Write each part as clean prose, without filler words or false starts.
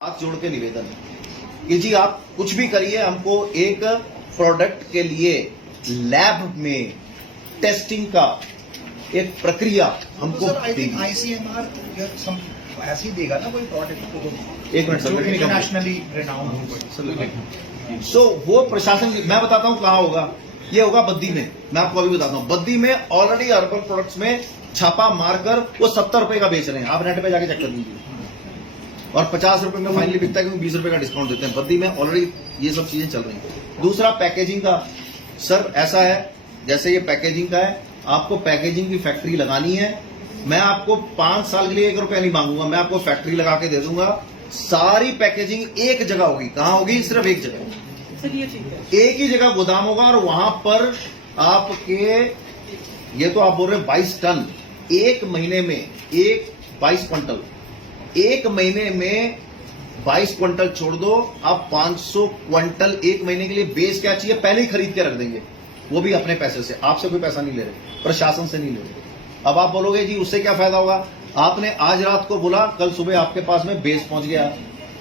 हाथ जोड़ के निवेदन है कि जी आप कुछ भी करिए, हमको एक प्रोडक्ट के लिए लैब में टेस्टिंग का एक प्रक्रिया हमको आईसीएमआर ऐसे ही देगा ना कोई प्रोडक्ट को। एक मिनट सर, इंटरनेशनली रिनाउंड। सो वो प्रशासन मैं बताता हूं कहां होगा। ये होगा बद्दी में। मैं आपको अभी बताता हूं, बद्दी में ऑलरेडी अर्बन प्रोडक्ट्स में छापा मारकर वो 70 रुपए का बेच रहे हैं। आप नेट पे जाके चेक कर लीजिए। और 50 रुपए में फाइनली बिकता है क्योंकि 20 रुपए का डिस्काउंट देते हैं। बद्दी में ऑलरेडी ये सब चीजें चल रही हैं। दूसरा पैकेजिंग का, सर ऐसा है जैसे ये पैकेजिंग का है, आपको पैकेजिंग की फैक्ट्री लगानी है। मैं आपको 5 साल के लिए 1 रुपया नहीं मांगूंगा, मैं आपको फैक्ट्री लगा के दे दूंगा। सारी पैकेजिंग एक जगह होगी। कहां होगी? सिर्फ एक जगह, एक ही जगह गोदाम होगा। और वहां पर आपके, ये तो आप बोल रहे हैं 22 टन एक महीने में, 22 क्विंटल एक महीने में 22 क्विंटल छोड़ दो, आप 500 क्विंटल एक महीने के लिए बेच क्या चाहिए पहले ही खरीद के रख देंगे, वो भी अपने पैसे से। आपसे कोई पैसा नहीं ले रहे, प्रशासन से नहीं ले रहे। अब आप बोलोगे जी उससे क्या फायदा होगा? आपने आज रात को बोला, कल सुबह आपके पास में बेस पहुंच गया।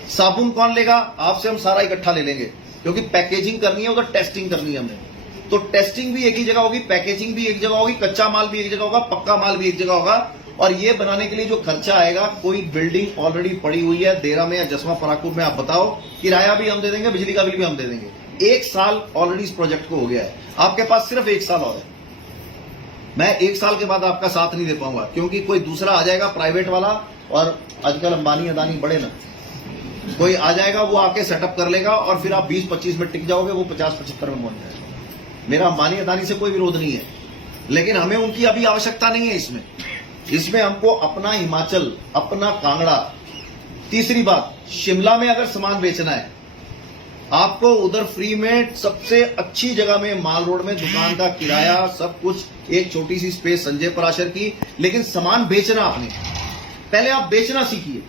साबुन कौन लेगा? आपसे हम सारा इकट्ठा ले लेंगे, क्योंकि पैकेजिंग करनी है, उधर टेस्टिंग करनी है हमें। तो टेस्टिंग भी एक ही जगह होगी, पैकेजिंग भी एक जगह होगी, कच्चा माल भी एक जगह होगा, पक्का माल भी एक जगह होगा। और ये बनाने के लिए जो खर्चा आएगा, कोई बिल्डिंग ऑलरेडी पड़ी हुई है देरा में या जसवा परागपुर में, आप बताओ, किराया भी हम दे देंगे, बिजली का बिल भी हम दे देंगे। 1 साल ऑलरेडी इस प्रोजेक्ट को हो गया है। आपके पास सिर्फ 1 साल और है। मैं 1 साल के बाद आपका साथ नहीं दे पाऊंगा, क्योंकि कोई दूसरा आ जाएगा प्राइवेट वाला, और आजकल अंबानी अदानी बड़े ना, कोई आ जाएगा, वो आके सेटअप कर लेगा और फिर आप 20-25 में टिक जाओगे, वो 50-75 में पहुंच जाएगा। मेरा अंबानी अदानी से कोई विरोध नहीं है, लेकिन हमें उनकी अभी आवश्यकता नहीं है। इसमें हमको अपना हिमाचल, अपना कांगड़ा। तीसरी बात, शिमला में अगर सामान बेचना है आपको, उधर फ्री में सबसे अच्छी जगह में माल रोड में दुकान का किराया सब कुछ, एक छोटी सी स्पेस संजय पराशर की। लेकिन सामान बेचना आपने, पहले आप बेचना सीखिए,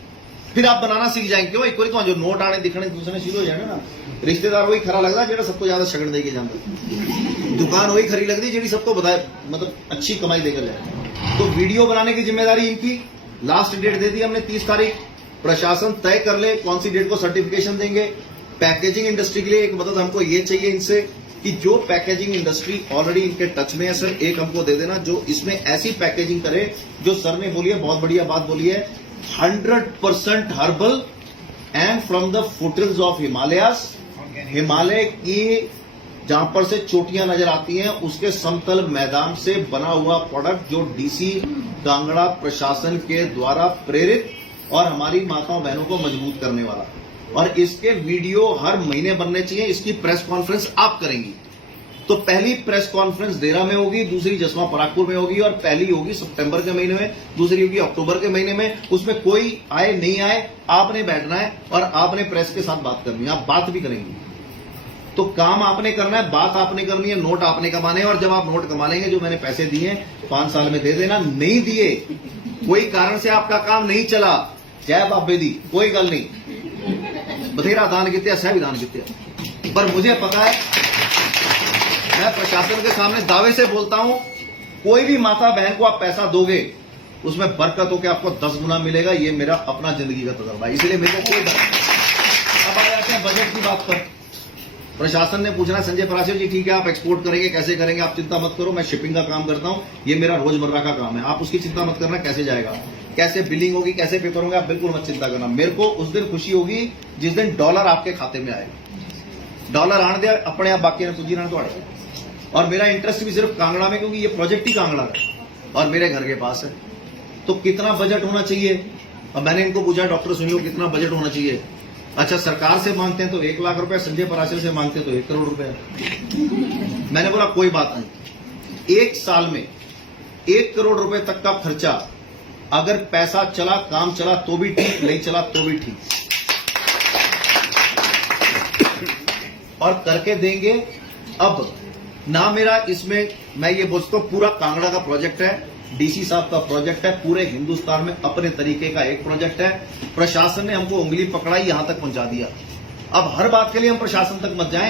फिर आप बनाना सीख जाएंगे। क्यों? एक बार जो नोट आने दिखने दूसरे शुरू हो जाएगा ना, रिश्तेदार वही खरा लगता है जेड़ा सबको ज्यादा शगन देके जाता, दुकान वही खरी लगती जेड़ी सबको बताए, मतलब अच्छी कमाई देकर जाए। तो वीडियो बनाने की जिम्मेदारी इनकी। लास्ट डेट दे दी हमने 30 तारीख। प्रशासन तय कर ले कौन सी डेट को सर्टिफिकेशन देंगे। पैकेजिंग इंडस्ट्री के लिए एक मदद हमको ये चाहिए इनसे कि जो पैकेजिंग इंडस्ट्री ऑलरेडी इनके टच में है, सर एक हमको दे देना जो इसमें ऐसी पैकेजिंग करे, जो सर ने बोली है, बहुत बढ़िया बात बोली है, 100% herbal and from the foothills of Himalayas. Himalaya की जहां पर से चोटियां नजर आती हैं, उसके समतल मैदान से बना हुआ प्रोडक्ट, जो डीसी कांगड़ा प्रशासन के द्वारा प्रेरित और हमारी माताओं बहनों को मजबूत करने वाला। और इसके वीडियो हर महीने बनने चाहिए। इसकी प्रेस कॉन्फ्रेंस आप करेंगी, तो पहली प्रेस कॉन्फ्रेंस देरा में होगी, दूसरी जसवा परागपुर में होगी, और पहली होगी सितंबर के महीने में, दूसरी होगी अक्टूबर के महीने में। उसमें कोई आए नहीं आए, आपने बैठना है और आपने प्रेस के साथ बात करनी है। आप बात भी करेंगी, तो काम आपने करना है, बात आपने करनी है, नोट आपने कमाने हैं। और जब आप नोट कमा लेंगे, जो मैंने पैसे दिए 5 साल में दे देना। नहीं दिए, कोई कारण से आपका काम नहीं चला, जय बाबे दी, कोई गल नहीं, बथेरा दान कितने, सह भी दान कितने। पर मुझे पता है, मैं प्रशासन के सामने दावे से बोलता हूं, कोई भी माता बहन को आप पैसा दोगे, उसमें बरकत होकर आपको 10 गुना मिलेगा। ये मेरा अपना जिंदगी का तजर्बा है, इसलिए मेरे को कोई डर नहीं। अब आ जाते हैं बजट की बात पर। प्रशासन ने पूछना, संजय पराशर जी ठीक है आप एक्सपोर्ट करेंगे, कैसे करेंगे? आप चिंता मत करो, मैं शिपिंग का काम करता हूं, ये मेरा रोजमर्रा का काम है, आप उसकी चिंता मत करना, कैसे जाएगा, कैसे बिलिंग होगी, कैसे पेपर होंगे, आप बिल्कुल मत चिंता करना। मेरे को उस दिन खुशी होगी जिस दिन डॉलर आपके खाते में आएगा। डॉलर आने दे अपने आप, बाकी पूंजी ना थोड़े। और मेरा इंटरेस्ट भी सिर्फ कांगड़ा में, क्योंकि ये प्रोजेक्ट ही कांगड़ा है और मेरे घर के पास है। तो कितना बजट होना चाहिए? अब मैंने इनको पूछा, डॉक्टर सुनियो कितना बजट होना चाहिए? अच्छा, सरकार से मांगते हैं तो 1 लाख रुपए, संजय पराशर से मांगते हैं तो 1 करोड़ रुपए। मैंने बोला कोई बात नहीं, 1 साल में 1 करोड़ रुपए तक का खर्चा, अगर पैसा चला, काम चला तो भी ठीक, नहीं चला तो भी ठीक, और करके देंगे। अब ना मेरा इसमें, मैं ये बोलता हूं, पूरा कांगड़ा का प्रोजेक्ट है, डीसी साहब का प्रोजेक्ट है, पूरे हिंदुस्तान में अपने तरीके का एक प्रोजेक्ट है। प्रशासन ने हमको उंगली पकड़ाई, यहां तक पहुंचा दिया। अब हर बात के लिए हम प्रशासन तक मत जाएं।